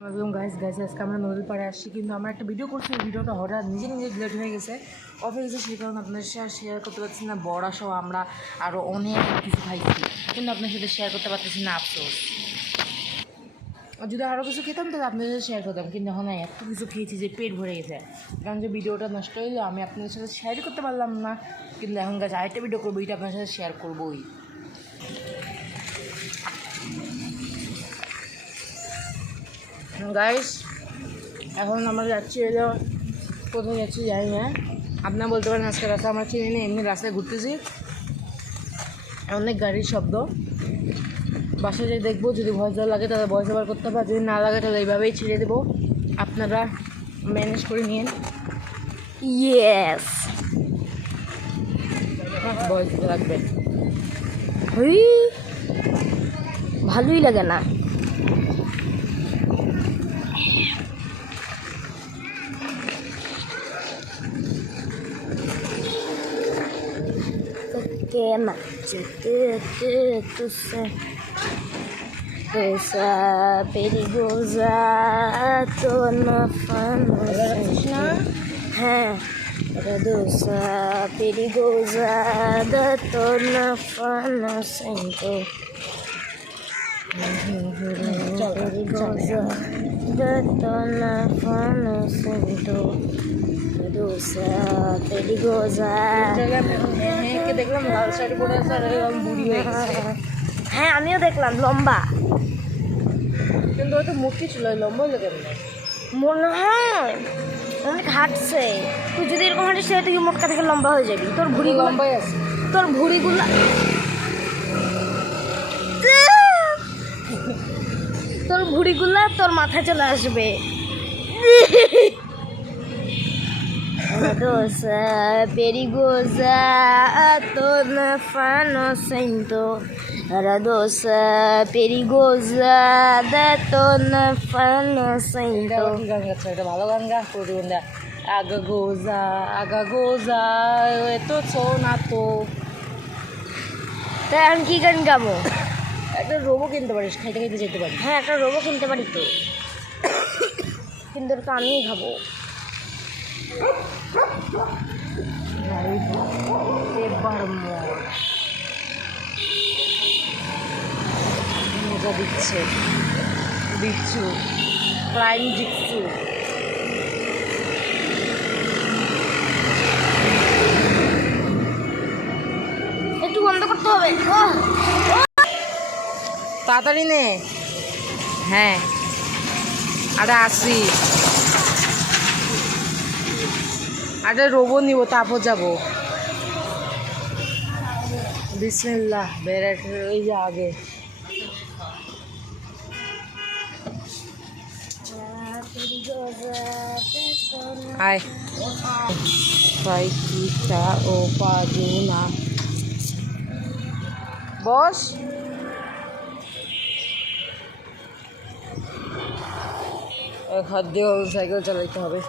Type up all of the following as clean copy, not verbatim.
একদম গাইস আজকে আমরা নদীর পাড়ে আসছি, কিন্তু আমরা একটা ভিডিও করছি। ভিডিওটা হঠাৎ নিজে ডিলেট হয়ে গেছে, অফ হয়ে গেছে। সেই কারণে আপনাদের সাথে শেয়ার করতে পারছি না। বড়া সহ আমরা আরও অনেক কিছু খাইছি, কিন্তু আপনার সাথে শেয়ার করতে পারতেছি না, আফসোস। আর যদি আরও কিছু খেতাম তাহলে আপনাদের সাথে শেয়ার করতাম, কিন্তু এখন এত কিছু খেয়েছি যে পেট ভরে গেছে। কারণ যে ভিডিওটা নষ্ট হইলো, আমি আপনাদের সাথে শেয়ারই করতে পারলাম না। কিন্তু এখন গাছ আরেকটা ভিডিও করবো, এটা আপনার সাথে শেয়ার করবোই। গাইস এখন আমরা যাচ্ছি, এলো কোথায় যাচ্ছি জানি না। আপনারা বলতে পারেন আজকে রাস্তা আমরা চিনি না, এমনি রাস্তায় ঘুরতেছি। অনেক গাড়ির শব্দ। বাসায় যে দেখবো, যদি ভয়েস দেওয়া লাগে তাহলে ভয়েস ওভার করতে হবে, যদি না লাগে তাহলে এইভাবেই ছেড়ে দেবো। আপনারা ম্যানেজ করে নিন। ইয়েস, ভয়েস দিতে লাগবে। ভালোই লাগে না। Perigosa, tô na fama. হ্যাঁ, dosa perigosa, tô na fama sempre. Perigosa, tô na fama sempre. Dosa perigosa. দেখলাম লাল শাড়ি পরে আছে আর বুড়ি হয়ে গেছে। হ্যাঁ, আমিও দেখলাম লম্বা, কিন্তু ওটা মূর্তি ছিল, লম্বা হলো কেমন? মনে হয় অনেক হাঁটছে। তুই যদি এরকম হাঁটিস তুই মোটকা থেকে লম্বা হয়ে যাবি। তোর ভুঁড়ি লম্বাই আছে, তোর ভুঁড়িগুলো তোর ভুঁড়িগুলো তোর মাথায় চলে আসবে। Dosa perigosa, tô na fano sento. Era dosa perigosa, tô na fano sento. কি গান গাচ্ছে? এটা ভালো গান গা করুন। আগা গোজা এতো না তো। তাই আমি কি গান গাবো? একটা রোবো কিনতে পারিস, খাইতে খাইতে যেতে পারিস। হ্যাঁ, একটা রোবো কিনতে পারি তো, কিন্তু ওটা আমিই খাবো। এবার মজা দিচ্ছে, দিচ্ছু ক্লাইম জিতছু। একটু বন্ধ করতে হবে। তাড়াতাড়ি নে। হ্যাঁ, আরে আসি, আরে রোবো নিব, তারপর যাবো। বিসমিল্লাহ, বেড়াট ওই যে আগে। আয় পাইকিটা ও পাজু না, বস। হাত দিয়ে সাইকেল চালাইতে হবে।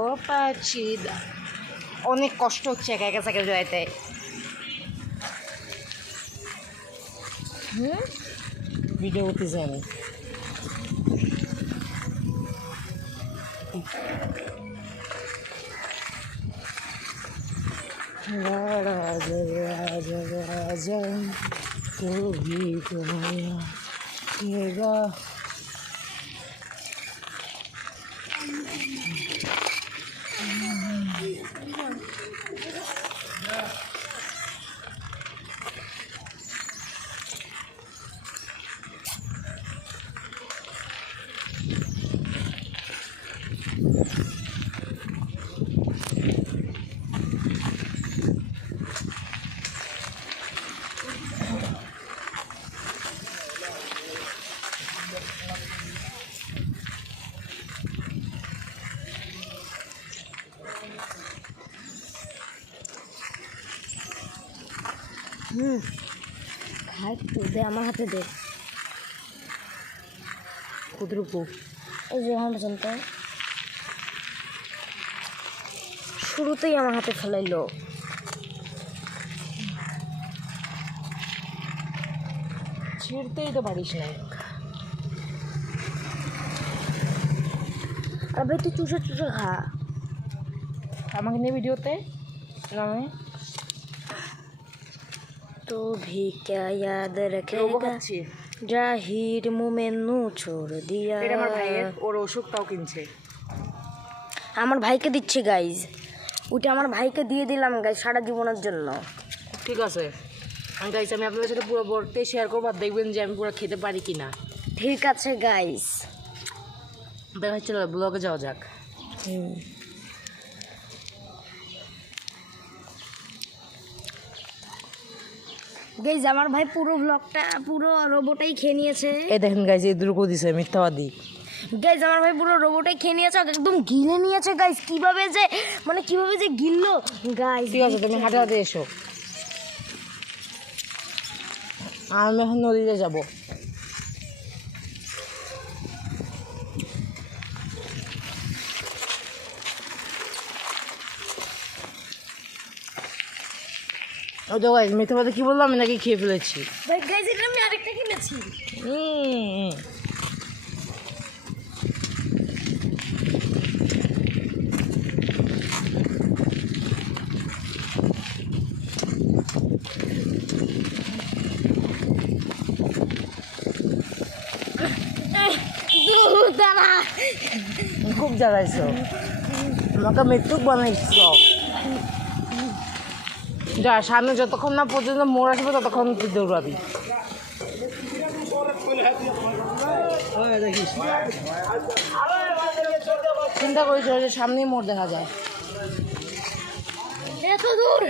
ও পাচ্ছি, অনেক কষ্ট হচ্ছে একা একা সাইকেল চালাইতে। ভিডিও করতেছি আমি। রাজা রাজা রাজা কবি গয়া খাই তো, দে আমার হাতে দে। কতটুকু? এই যে এখন পর্যন্ত শুরুতেই আমার হাতে ফেলাইলো। ছিঁড়তেই তো পারিস না। আর ভাই তুই চুষে চুষে খা। আমাকে নিয়ে ভিডিওতে আমি তো ভি ক্যা ইয়াদ রোবো রখেগা খাচ্ছি। জাহির মুমেন্নু ছোড় দিয়া। এটা আমার ভাইয়ের, ওর ওষুধটাও কিনছে। আমার ভাইকে দিচ্ছি গাইজ, ওইটা আমার ভাইকে দিয়ে দিলাম গাইজ সারা জীবনের জন্য। ঠিক আছে গাইস, আমি আপনাদের সাথে পুরো বোর্ডটাই শেয়ার করবো, আর দেখবেন যে আমি পুরো খেতে পারি কি না। ঠিক আছে গাইজ। দেখা হচ্ছে ব্লগে যাওয়া যাক। গাইজ আমার ভাই পুরো ব্লগটা পুরো রোবটাই খেয়ে নিয়েছে। এই দেখেন গাইস, এই দুটো দিছে মিথ্যাবাদী। গাইজ আমার ভাই পুরো রোবটাই খেয়ে নিয়েছে, একদম গিলে নিয়েছে গাইজ। কিভাবে যে গিললো গাইজ। ঠিক আছে, তুমি হাঁটে হাঁটে এসো, আমি এখন নদীতে যাবো। ও তো গাইস, মিথ্যাবাদী কি বললাম, আমি নাকি খেয়ে ফেলেছি। ভাই গাইজ এটা আমি আরেকটা কিনেছি। হুম। দাঁড়া, খুব জ্বালাইছো, আমাকে মৃত্যুক বানাইছো। যা সামনে যতক্ষণ না পর্যন্ত মোড় আসবে ততক্ষণ তুই দৌড়াবি। চিন্তা করিস যে সামনেই মোড় দেখা যায়। এত দূর।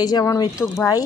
এই যে আমার মৃত্যুক ভাই,